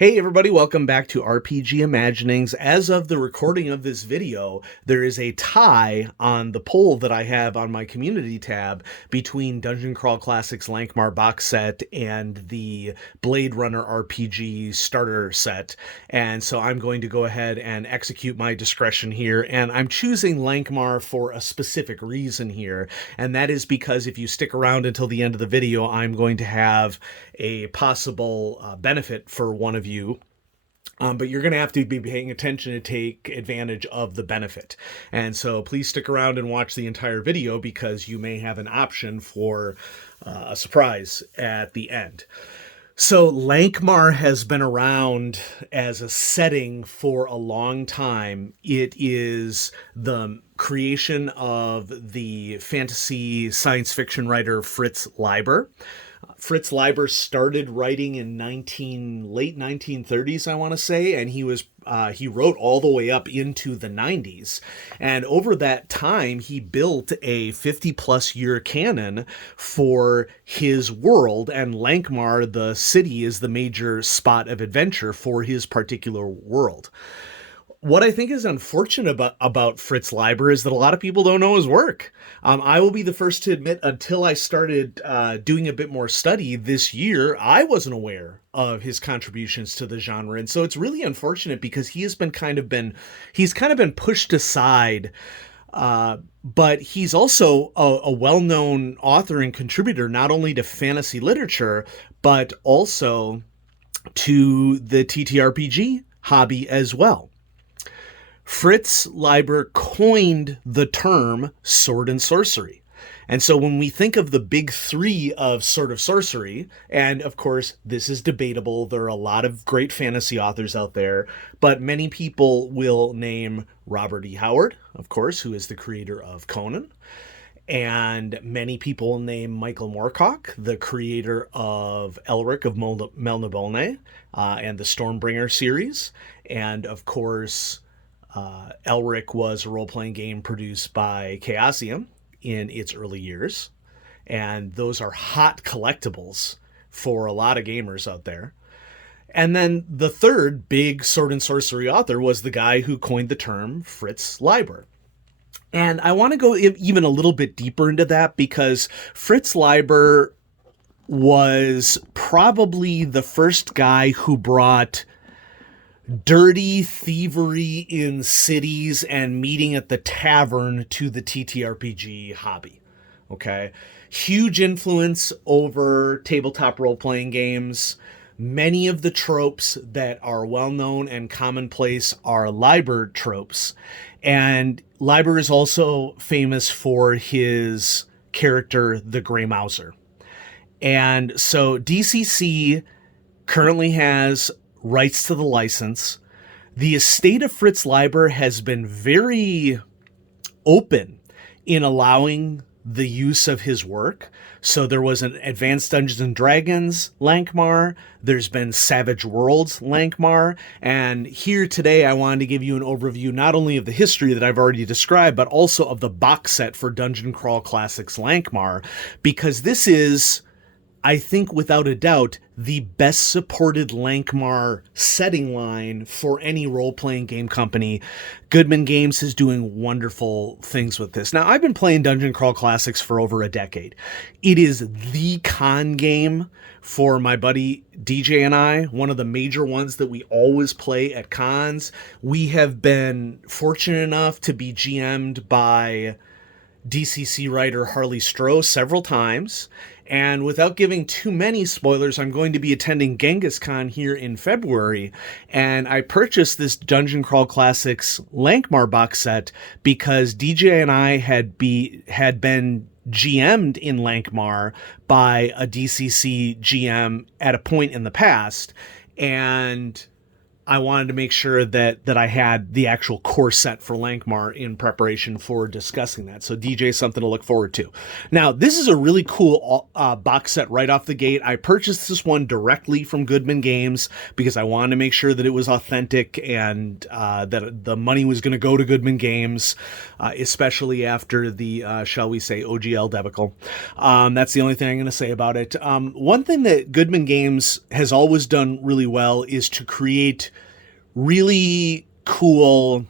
Hey everybody, welcome back to RPG Imaginings. As of the recording of this video, there is a tie on the poll that I have on my community tab between Dungeon Crawl Classics Lankhmar box set and the Blade Runner RPG starter set. And so I'm going to go ahead and execute my discretion here, and I'm choosing Lankhmar for a specific reason here, and that is because if you stick around until the end of the video, I'm going to have a possible benefit for one of you. But you're going to have to be paying attention to take advantage of the benefit. And so please stick around and watch the entire video because you may have an option for a surprise at the end. So Lankhmar has been around as a setting for a long time. It is the creation of the fantasy science fiction writer Fritz Leiber. Fritz Leiber started writing in late 1930s, I want to say, and he wrote all the way up into the 90s. And over that time, he built a 50-plus year canon for his world, and Lankhmar, the city, is the major spot of adventure for his particular world. What I think is unfortunate about Fritz Leiber is that a lot of people don't know his work. I will be the first to admit, until I started doing a bit more study this year, I wasn't aware of his contributions to the genre. And so it's really unfortunate because he's kind of been pushed aside. But he's also a well-known author and contributor, not only to fantasy literature, but also to the TTRPG hobby as well. Fritz Leiber coined the term sword and sorcery. And so when we think of the big three of Sword of Sorcery, and of course, this is debatable, there are a lot of great fantasy authors out there, but many people will name Robert E. Howard, of course, who is the creator of Conan. And many people name Michael Moorcock, the creator of Elric of Melniboné and the Stormbringer series. And of course, Elric was a role-playing game produced by Chaosium in its early years, and those are hot collectibles for a lot of gamers out there. And then the third big sword and sorcery author was the guy who coined the term, Fritz Leiber. And I want to go even a little bit deeper into that because Fritz Leiber was probably the first guy who brought dirty thievery in cities and meeting at the tavern to the TTRPG hobby. Okay. Huge influence over tabletop role-playing games. Many of the tropes that are well-known and commonplace are Leiber tropes. And Leiber is also famous for his character, the Grey Mouser. And so DCC currently has rights to the license. The estate of Fritz Leiber has been very open in allowing the use of his work. So there was an Advanced Dungeons and Dragons Lankhmar, there's been Savage Worlds Lankhmar, and here today I wanted to give you an overview not only of the history that I've already described, but also of the box set for Dungeon Crawl Classics Lankhmar, because this is, I think without a doubt, the best supported Lankhmar setting line for any role-playing game company. Goodman Games is doing wonderful things with this. Now, I've been playing Dungeon Crawl Classics for over a decade. It is the con game for my buddy DJ and I, one of the major ones that we always play at cons. We have been fortunate enough to be GM'd by DCC writer Harley Stroh several times. And without giving too many spoilers, I'm going to be attending Genghis Khan here in February. And I purchased this Dungeon Crawl Classics Lankhmar box set because DJ and I had been GM'd in Lankhmar by a DCC GM at a point in the past. And I wanted to make sure that I had the actual core set for Lankhmar in preparation for discussing that. So DJ, something to look forward to. Now, this is a really cool box set right off the gate. I purchased this one directly from Goodman Games because I wanted to make sure that it was authentic and that the money was going to go to Goodman Games, especially after the, shall we say, OGL debacle. That's the only thing I'm going to say about it. One thing that Goodman Games has always done really well is to create really cool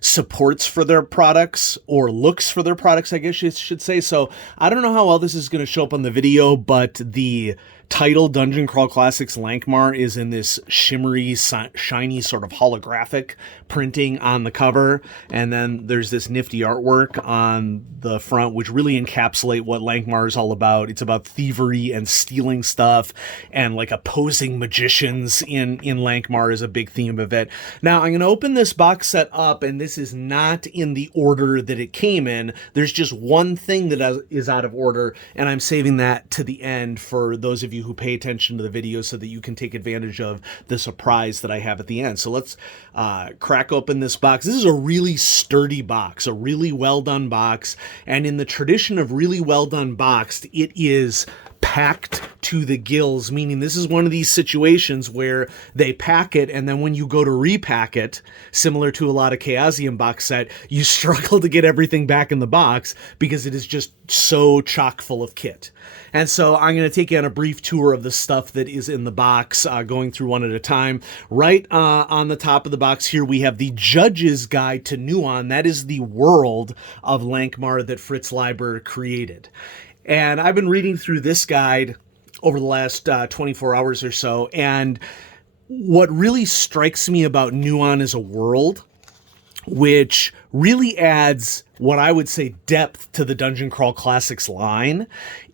supports for their products, or looks for their products, I guess you should say. So I don't know how well this is going to show up on the video, but the title, Dungeon Crawl Classics Lankhmar, is in this shimmery, shiny sort of holographic printing on the cover. And then there's this nifty artwork on the front, which really encapsulate what Lankhmar is all about. It's about thievery and stealing stuff, and like opposing magicians in Lankhmar is a big theme of it. Now I'm going to open this box set up, and this is not in the order that it came in. There's just one thing that is out of order, and I'm saving that to the end for those of you who pay attention to the video so that you can take advantage of the surprise that I have at the end. So let's crack open this box. This is a really sturdy box, a really well done box, and in the tradition of really well done boxed, it is packed to the gills, meaning this is one of these situations where they pack it, and then when you go to repack it, similar to a lot of Chaosium box set, you struggle to get everything back in the box because it is just so chock full of kit. And so I'm going to take you on a brief tour of the stuff that is in the box, going through one at a time. Right on the top of the box here, we have the Judge's Guide to Nehwon. That is the world of Lankhmar that Fritz Leiber created. And I've been reading through this guide over the last 24 hours or so, and what really strikes me about Nehwon as a world, which really adds what I would say depth to the Dungeon Crawl Classics line,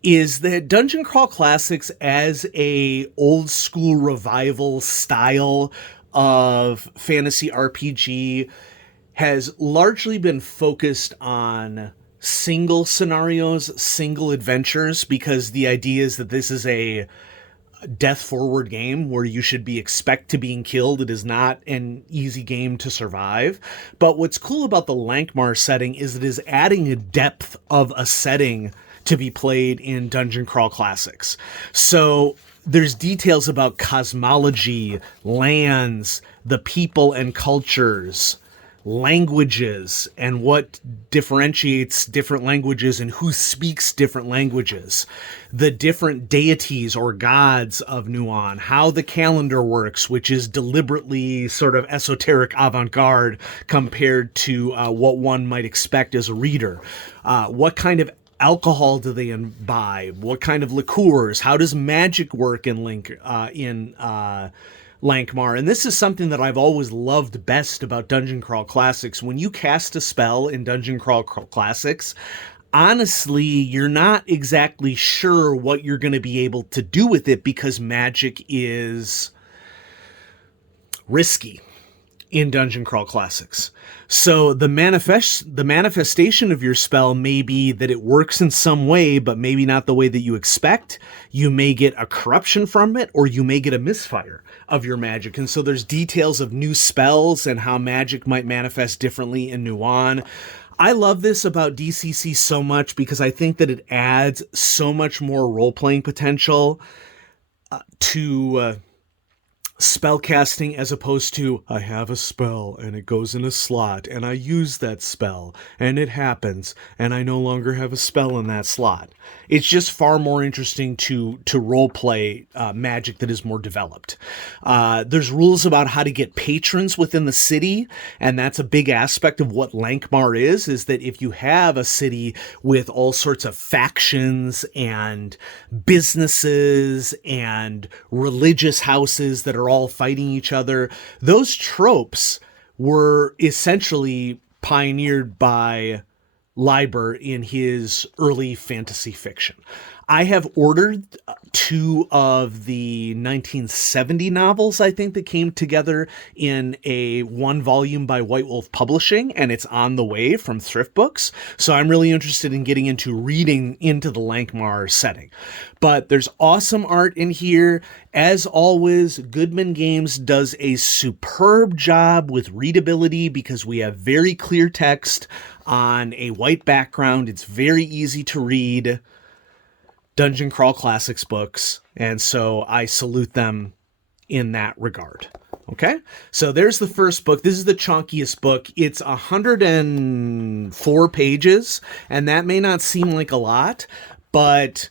is that Dungeon Crawl Classics as a old school revival style of fantasy RPG has largely been focused on single scenarios, single adventures, because the idea is that this is a death forward game where you should be expect to being killed. It is not an easy game to survive. But what's cool about the Lankhmar setting is it is adding a depth of a setting to be played in Dungeon Crawl Classics. So there's details about cosmology, lands, the people and cultures, languages, and what differentiates different languages and who speaks different languages, the different deities or gods of Nehwon, how the calendar works, which is deliberately sort of esoteric avant-garde compared to what one might expect as a reader. What kind of alcohol do they imbibe? What kind of liqueurs? How does magic work in Lankhmar? And this is something that I've always loved best about Dungeon Crawl Classics. When you cast a spell in Dungeon Crawl Classics, honestly, you're not exactly sure what you're going to be able to do with it because magic is risky in Dungeon Crawl Classics. So the manifestation of your spell may be that it works in some way, but maybe not the way that you expect. You may get a corruption from it, or you may get a misfire of your magic. And so there's details of new spells and how magic might manifest differently in Nehwon. I love this about DCC so much because I think that it adds so much more role-playing potential to spellcasting, as opposed to, I have a spell and it goes in a slot and I use that spell and it happens and I no longer have a spell in that slot. It's just far more interesting to role play magic that is more developed. There's rules about how to get patrons within the city, and that's a big aspect of what Lankhmar is that if you have a city with all sorts of factions and businesses and religious houses that are all fighting each other, those tropes were essentially pioneered by Leiber in his early fantasy fiction. I have ordered two of the 1970 novels, I think, that came together in a one volume by White Wolf Publishing, and it's on the way from Thrift Books. So I'm really interested in getting into reading into the Lankhmar setting. But there's awesome art in here. As always, Goodman Games does a superb job with readability because we have very clear text on a white background. It's very easy to read. Dungeon Crawl Classics books, and so I salute them in that regard. Okay, so there's the first book. This is the chunkiest book. It's 104 pages, and that may not seem like a lot, but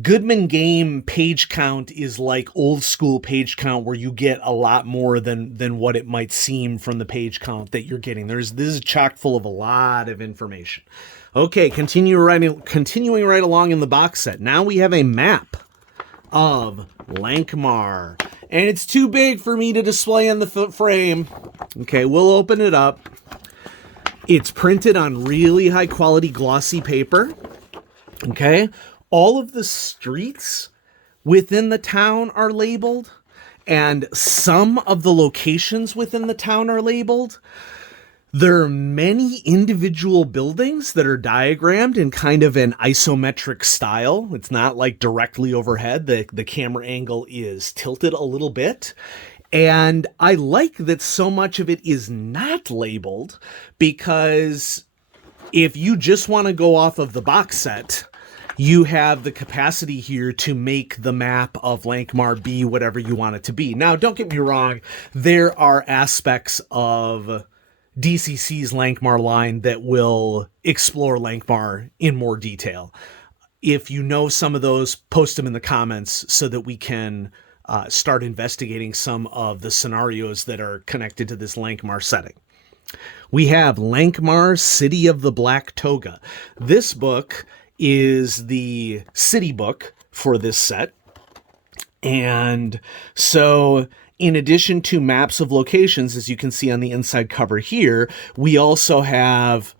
Goodman Game page count is like old school page count where you get a lot more than what it might seem from the page count that you're getting. This is chock full of a lot of information. Okay, continuing right along in the box set. Now we have a map of Lankhmar, and it's too big for me to display in the frame. Okay, we'll open it up. It's printed on really high quality glossy paper. Okay, all of the streets within the town are labeled, and some of the locations within the town are labeled. There are many individual buildings that are diagrammed in kind of an isometric style. It's not like directly overhead. The camera angle is tilted a little bit. And I like that so much of it is not labeled, because if you just want to go off of the box set, you have the capacity here to make the map of Lankhmar be whatever you want it to be. Now, don't get me wrong. There are aspects of DCC's Lankhmar line that will explore Lankhmar in more detail. If you know some of those, post them in the comments so that we can start investigating some of the scenarios that are connected to this Lankhmar setting. We have Lankhmar, City of the Black Toga. This book is the city book for this set. And so in addition to maps of locations, as you can see on the inside cover here, we also have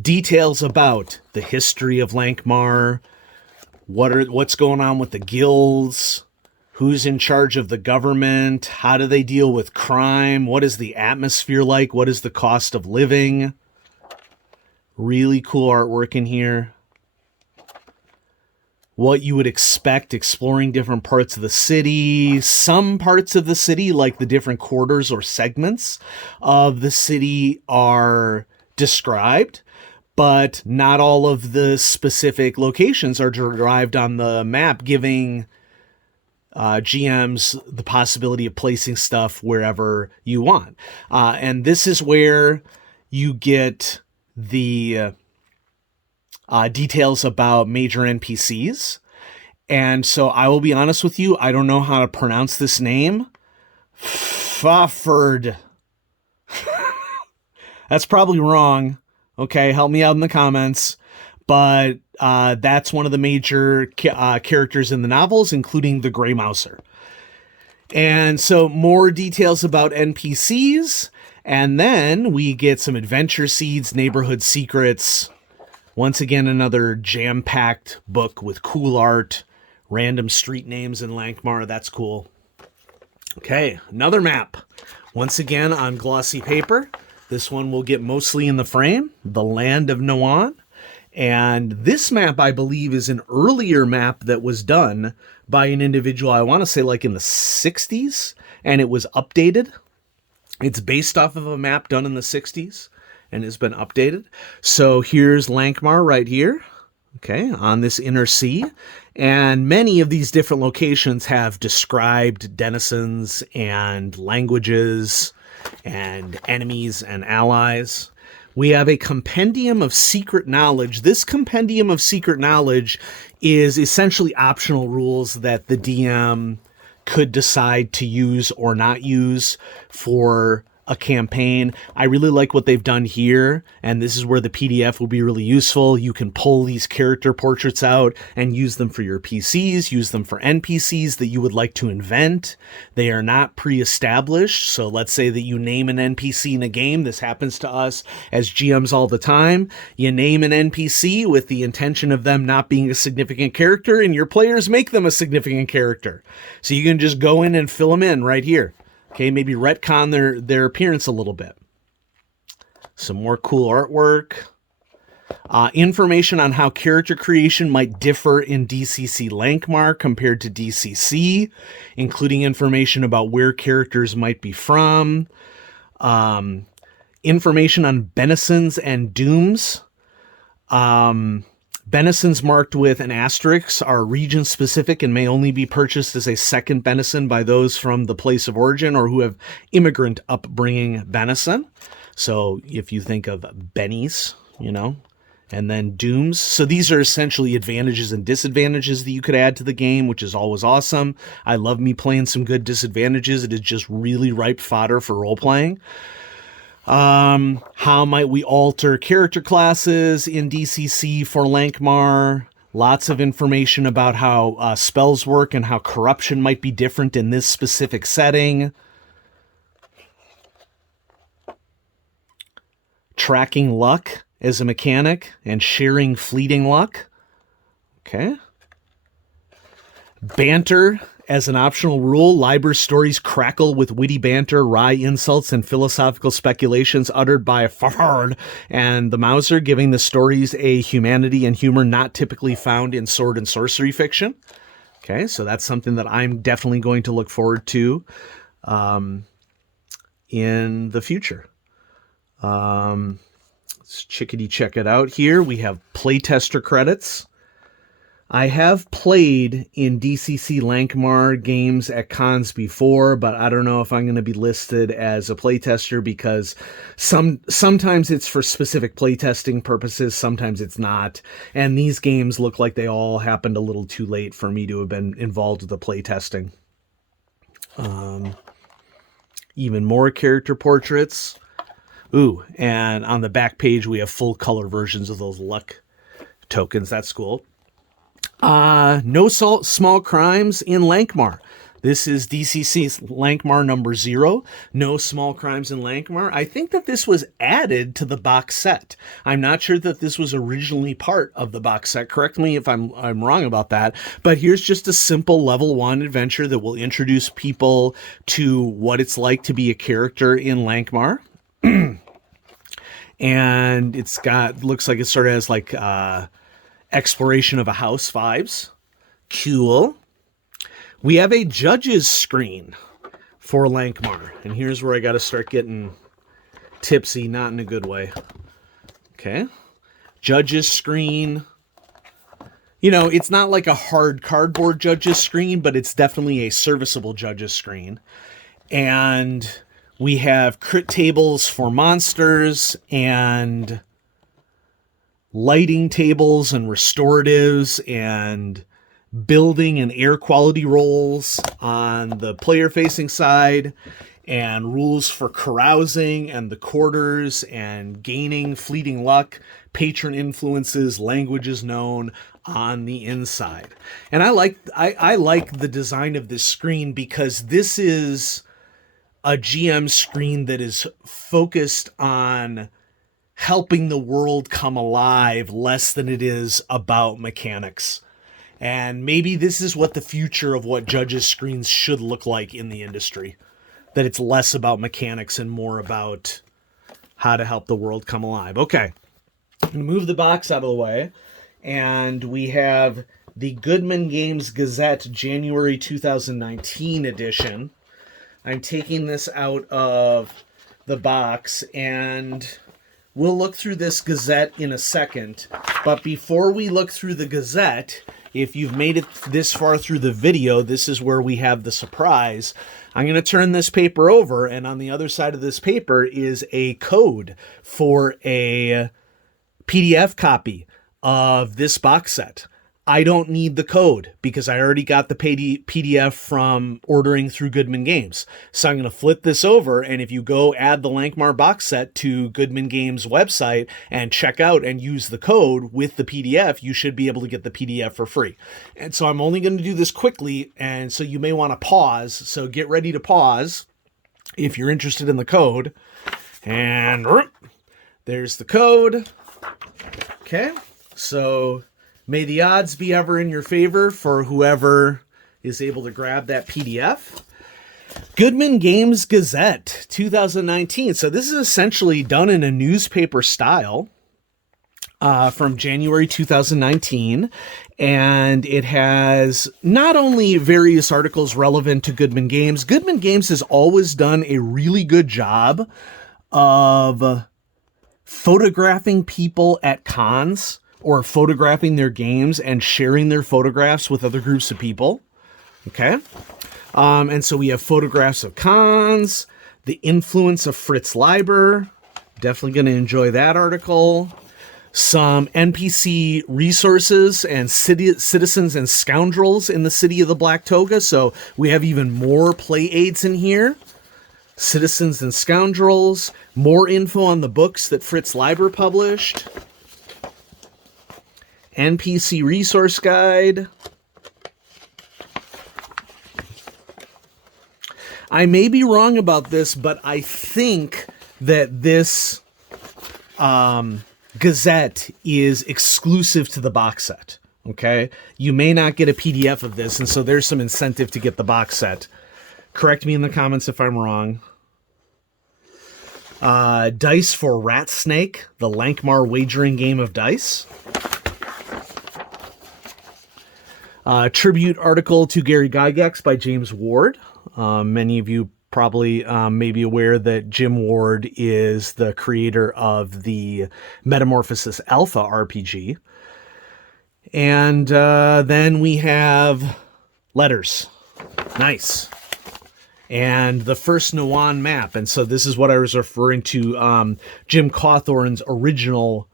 details about the history of Lankhmar, what's going on with the guilds, who's in charge of the government, how do they deal with crime, what is the atmosphere like, what is the cost of living. Really cool artwork in here. What you would expect exploring different parts of the city. Some parts of the city, like the different quarters or segments of the city, are described, but not all of the specific locations are derived on the map, giving GMs the possibility of placing stuff wherever you want. And this is where you get the details about major NPCs. And so I will be honest with you, I don't know how to pronounce this name. Faford. That's probably wrong. Okay, help me out in the comments. But that's one of the major characters in the novels, including the Grey Mouser. And so more details about NPCs. And then we get some adventure seeds, neighborhood secrets. Once again, another jam-packed book with cool art, random street names in Lankhmar. That's cool. Okay, another map. Once again on glossy paper. This one will get mostly in the frame. The Land of Nehwon. And this map, I believe, is an earlier map that was done by an individual, I want to say like in the 60s, and it was updated. It's based off of a map done in the 60s. And has been updated. So here's Lankhmar right here, okay, on this inner sea. And many of these different locations have described denizens and languages and enemies and allies. We have a compendium of secret knowledge. This compendium of secret knowledge is essentially optional rules that the DM could decide to use or not use for a campaign. I really like what they've done here, and this is where the PDF will be really useful. You can pull these character portraits out and use them for your PCs, use them for NPCs that you would like to invent. They are not pre-established, so let's say that you name an NPC in a game. This happens to us as GMs all the time. You name an NPC with the intention of them not being a significant character, and your players make them a significant character. So you can just go in and fill them in right here. Okay, maybe retcon their appearance a little bit. Some more cool artwork. Information on how character creation might differ in DCC Lankhmar compared to DCC, including information about where characters might be from. Information on Benisons and Dooms. Benisons marked with an asterisk are region-specific and may only be purchased as a second benison by those from the place of origin or who have immigrant upbringing benison. So if you think of bennies, you know, and then dooms. So these are essentially advantages and disadvantages that you could add to the game, which is always awesome. I love me playing some good disadvantages. It is just really ripe fodder for role-playing. How might we alter character classes in DCC for Lankhmar? Lots of information about how spells work and how corruption might be different in this specific setting. Tracking luck as a mechanic and sharing fleeting luck. Okay. Banter as an optional rule. Liber stories crackle with witty banter, wry insults, and philosophical speculations uttered by Farhard and the Mauser, giving the stories a humanity and humor not typically found in sword and sorcery fiction. Okay, so that's something that I'm definitely going to look forward to in the future. Let's chickadee check it out here. We have playtester credits. I have played in DCC Lankhmar games at cons before, but I don't know if I'm going to be listed as a playtester because sometimes it's for specific playtesting purposes, sometimes it's not. And these games look like they all happened a little too late for me to have been involved with the playtesting. Even more character portraits. Ooh, and on the back page we have full color versions of those luck tokens. That's cool. No small crimes in Lankhmar. This is DCC's Lankhmar number 0. No small crimes in Lankhmar. I think that this was added to the box set. I'm not sure that this was originally part of the box set. Correct me if I'm wrong about that. But here's just a simple level 1 adventure that will introduce people to what it's like to be a character in Lankhmar. And it's got, looks like it sort of has like exploration of a house vibes. Cool. We have a judge's screen for Lankhmar. And here's where I got to start getting tipsy, not in a good way. Okay. Judge's screen. You know, it's not like a hard cardboard judge's screen, but it's definitely a serviceable judge's screen. And we have crit tables for monsters and lighting tables and restoratives and building and air quality rolls on the player facing side and rules for carousing and the quarters and gaining fleeting luck, patron influences, languages known on the inside. And I like the design of this screen because this is a GM screen that is focused on helping the world come alive less than it is about mechanics. And maybe this is what the future of what judges' screens should look like in the industry. That it's less about mechanics and more about how to help the world come alive. Okay, I'm going to move the box out of the way. And we have the Goodman Games Gazette January 2019 edition. I'm taking this out of the box, and we'll look through this Gazette in a second. But before we look through the Gazette, if you've made it this far through the video, this is where we have the surprise. I'm going to turn this paper over, and on the other side of this paper is a code for a PDF copy of this box set. I don't need the code because I already got the PDF from ordering through Goodman Games. So I'm going to flip this over, and if you go add the Lankhmar box set to Goodman Games website and check out and use the code with the PDF, you should be able to get the PDF for free. And so I'm only going to do this quickly, and so you may want to pause. So get ready to pause if you're interested in the code. And there's the code. Okay, so may the odds be ever in your favor for whoever is able to grab that PDF. Goodman Games Gazette 2019. So this is essentially done in a newspaper style from January 2019. And it has not only various articles relevant to Goodman Games. Goodman Games has always done a really good job of photographing people at cons, or photographing their games and sharing their photographs with other groups of people. Okay. And so we have photographs of cons, the influence of Fritz Leiber. Definitely going to enjoy that article. Some NPC resources and citizens and scoundrels in the city of the Black Toga. So we have even more play aids in here. Citizens and scoundrels. More info on the books that Fritz Leiber published. NPC resource guide. I may be wrong about this, but I think that this Gazette is exclusive to the box set. Okay, you may not get a PDF of this, and so there's some incentive to get the box set. Correct me in the comments if I'm wrong. Dice for Rat Snake, the Lankhmar wagering game of dice. Tribute article to Gary Gygax by James Ward. Many of you probably may be aware that Jim Ward is the creator of the Metamorphosis Alpha RPG. And then we have letters. Nice. And the first Nehwon map. And so this is what I was referring to, Jim Cawthorn's original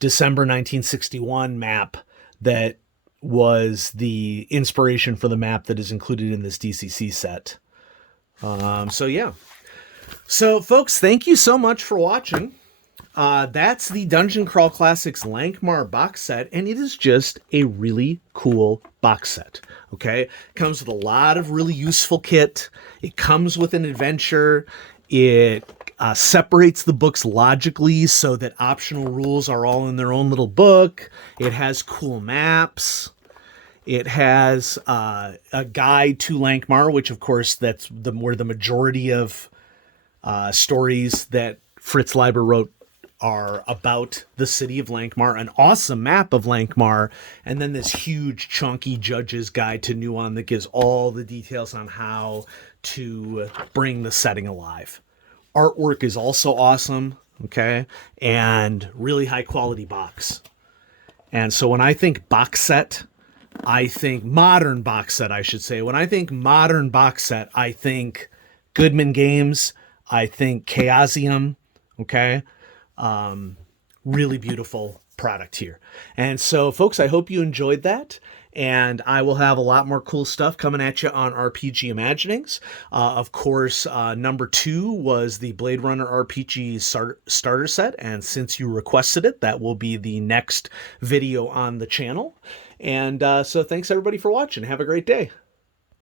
December 1961 map that was the inspiration for the map that is included in this DCC set. So yeah. So folks, thank you so much for watching. That's the Dungeon Crawl Classics Lankhmar box set, and it is just a really cool box set. Okay, comes with a lot of really useful kit. It comes with an adventure. It separates the books logically so that optional rules are all in their own little book. It has cool maps. It has a guide to Lankhmar, which of course that's where the majority of stories that Fritz Leiber wrote are about the city of Lankhmar, an awesome map of Lankhmar, and then this huge chunky judge's guide to Nehwon that gives all the details on how to bring the setting alive. Artwork is also awesome, okay, and really high quality box. And so when I think box set, I think modern box set, I should say. When I think modern box set, I think Goodman Games, I think Chaosium, okay? Really beautiful product here. And so, folks, I hope you enjoyed that. And I will have a lot more cool stuff coming at you on RPG Imaginings. Of course, number 2 was the Blade Runner RPG starter set. And since you requested it, that will be the next video on the channel. And so thanks, everybody, for watching. Have a great day.